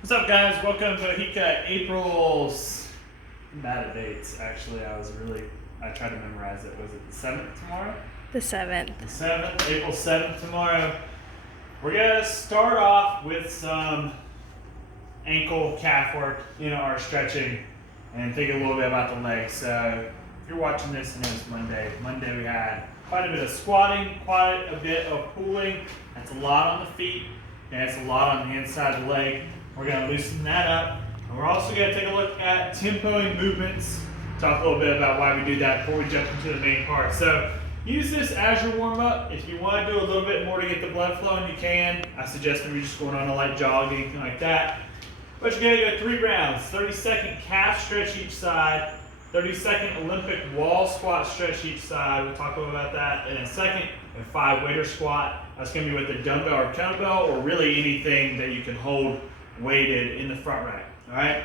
What's up, guys? Welcome to Hika April's. I'm bad at dates, actually. I tried to memorize it. Was it the 7th tomorrow? The 7th. The 7th, April 7th tomorrow. We're going to start off with some ankle calf work, our stretching, and think a little bit about the legs. So, if you're watching this and it's Monday, we had quite a bit of squatting, quite a bit of pulling. That's a lot on the feet, and it's a lot on the inside of the leg. We're going to loosen that up. And we're also going to take a look at tempoing movements. Talk a little bit about why we do that before we jump into the main part. So use this as your warm-up. If you want to do a little bit more to get the blood flowing, you can. I suggest maybe just going on a light jog, anything like that. But you're going to go 3 rounds. 30-second calf stretch each side. 30-second Olympic wall squat stretch each side. We'll talk a little about that in a second. And 5 waiter squat. That's going to be with a dumbbell or kettlebell, or really anything that you can hold weighted in the front rack. All right.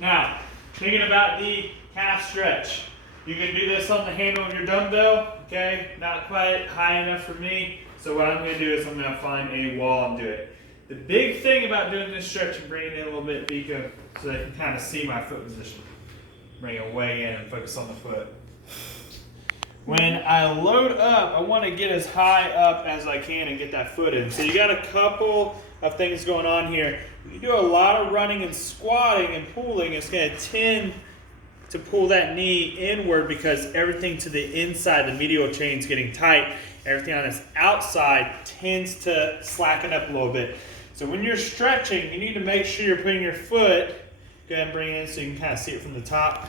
Now, thinking about the calf stretch, you can do this on the handle of your dumbbell. Okay, not quite high enough for me. So what I'm going to do is I'm going to find a wall and do it. The big thing about doing this stretch and bringing it in a little bit, Vika, so they can kind of see my foot position. Bring it way in and focus on the foot. When I load up, I want to get as high up as I can and get that foot in. So you got a couple of things going on here. If you do a lot of running and squatting and pulling, it's going to tend to pull that knee inward because everything to the inside, the medial chain, is getting tight. Everything on this outside tends to slacken up a little bit. So when you're stretching, you need to make sure you're putting your foot, go ahead and bring it in so you can kind of see it from the top,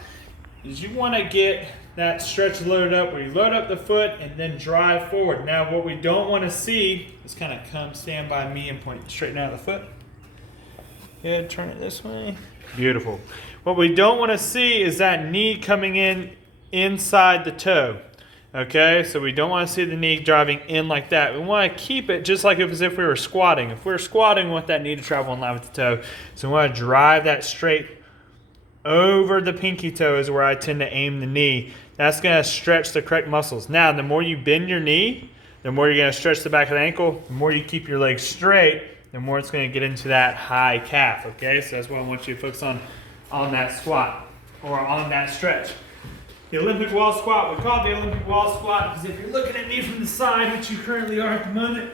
is you want to get that stretch loaded up where you load up the foot and then drive forward. Now what we don't want to see is kind of come stand by me and point straight out of the foot. Good, turn it this way. Beautiful. What we don't want to see is that knee coming in inside the toe. Okay, so we don't want to see the knee driving in like that. We want to keep it just like as if we were squatting. If we were squatting, we want that knee to travel in line with the toe. So we want to drive that straight over the pinky toe is where I tend to aim the knee. That's going to stretch the correct muscles. Now, the more you bend your knee, the more you're going to stretch the back of the ankle. The more you keep your leg straight, the more it's going to get into that high calf. Okay, so that's what I want you to focus on that squat or on that stretch. The Olympic wall squat, we call it the Olympic wall squat because if you're looking at me from the side, which you currently are at the moment,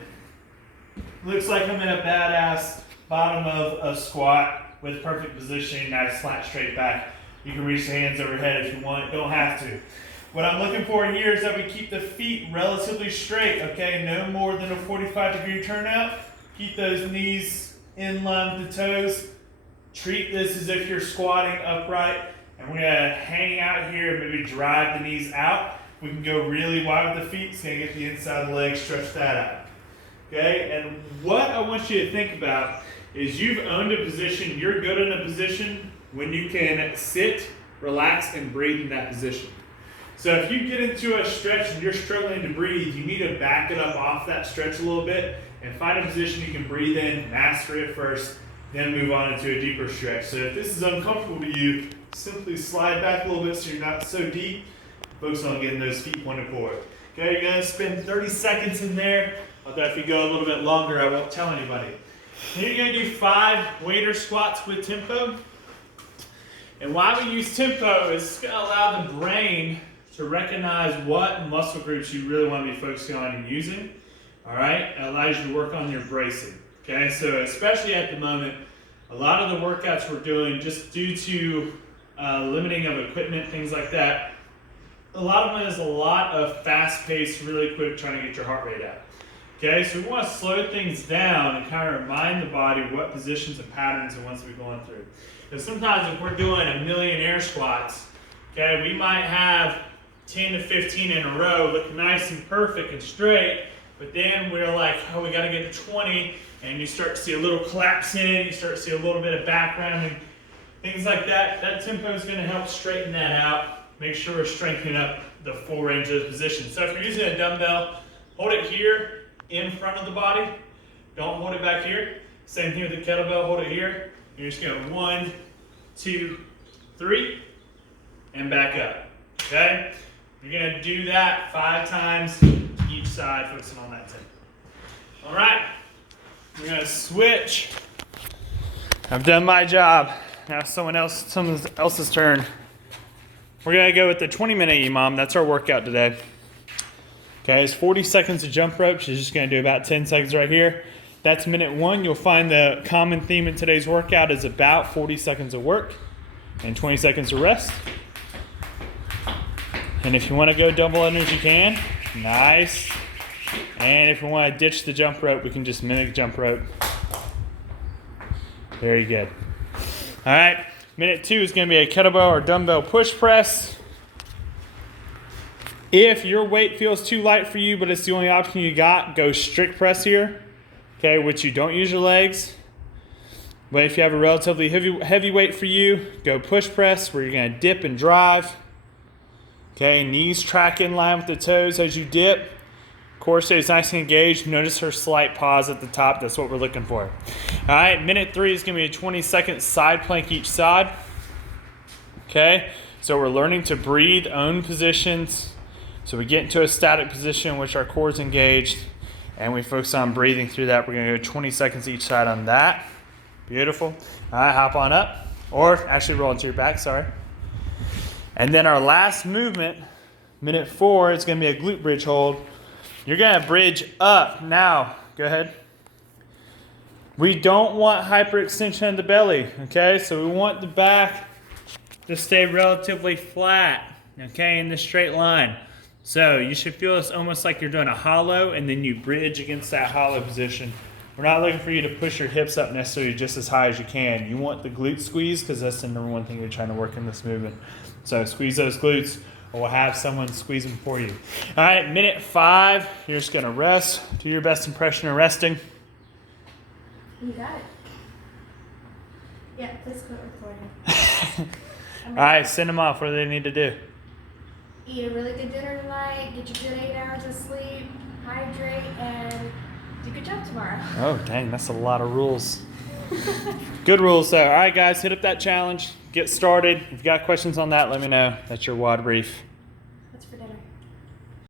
looks like I'm in a badass bottom of a squat with perfect positioning, nice flat straight back. You can reach the hands overhead if you want, don't have to. What I'm looking for here is that we keep the feet relatively straight, okay? No more than a 45-degree turnout. Keep those knees in line with the toes. Treat this as if you're squatting upright. And we're going to hang out here and maybe drive the knees out. We can go really wide with the feet. It's going to get the inside of the leg, stretch that out. Okay? And what I want you to think about is you've owned a position. You're good in a position when you can sit, relax, and breathe in that position. So if you get into a stretch and you're struggling to breathe, you need to back it up off that stretch a little bit and find a position you can breathe in, master it first, then move on into a deeper stretch. So if this is uncomfortable to you, simply slide back a little bit so you're not so deep. Focus on getting those feet pointed forward. Okay, you're going to spend 30 seconds in there. Although if you go a little bit longer, I won't tell anybody. Then you're going to do 5 waiter squats with tempo. And why we use tempo is it's going to allow the brain to recognize what muscle groups you really want to be focusing on and using. All right, it allows you to work on your bracing. Okay, so especially at the moment, a lot of the workouts we're doing, just due to limiting of equipment, things like that, a lot of them is a lot of fast-paced, really quick, trying to get your heart rate up. Okay, so we want to slow things down and kind of remind the body what positions and patterns and ones we're going through. Because sometimes if we're doing a million air squats, okay, we might have 10 to 15 in a row, look nice and perfect and straight, but then we're like, oh, we got to get to 20, and you start to see a little collapse in, you start to see a little bit of background and things like that. That tempo is going to help straighten that out, make sure we're strengthening up the full range of the position. So if you're using a dumbbell, hold it here in front of the body. Don't hold it back here. Same thing with the kettlebell, hold it here. You're just going 1, 2, 3, and back up. Okay? You're going to do that 5 times each side, focusing on that tempo. All right. We're going to switch I've done my job. Now someone else's turn. We're gonna go with the 20-minute EMOM. That's our workout today. Okay, it's 40 seconds of jump rope. She's just gonna do about 10 seconds right here. That's minute 1. You'll find the common theme in today's workout is about 40 seconds of work and 20 seconds of rest. And if you wanna go double unders, you can. Nice. And if we wanna ditch the jump rope, we can just mimic jump rope. Very good. All right, minute 2 is gonna be a kettlebell or dumbbell push press. If your weight feels too light for you, but it's the only option you got, go strict press here, okay, which you don't use your legs. But if you have a relatively heavy weight for you, go push press, where you're gonna dip and drive. Okay, knees track in line with the toes as you dip. Core stays nice and engaged. Notice her slight pause at the top. That's what we're looking for. All right, minute 3 is gonna be a 20-second side plank each side. Okay, so we're learning to breathe, own positions. So we get into a static position in which our core is engaged, and we focus on breathing through that. We're gonna go 20 seconds each side on that. Beautiful. All right, hop on up, or actually roll into your back, sorry. And then our last movement, minute 4, is gonna be a glute bridge hold. You're gonna bridge up. Now, go ahead. We don't want hyperextension of the belly, okay? So we want the back to stay relatively flat, okay, in the straight line. So you should feel this almost like you're doing a hollow, and then you bridge against that hollow position. We're not looking for you to push your hips up necessarily just as high as you can. You want the glute squeeze, because that's the number 1 thing you're trying to work in this movement. So squeeze those glutes, or we'll have someone squeeze them for you. All right, minute 5, you're just gonna rest. Do your best impression of resting. You got it. Yeah, please quit recording. All right, send them off. What do they need to do? Eat a really good dinner tonight, get your good 8 hours of sleep, hydrate, and do a good job tomorrow. Oh, dang, that's a lot of rules. Good rules, though. All right, guys, hit up that challenge. Get started. If you got questions on that, let me know. That's your WOD brief.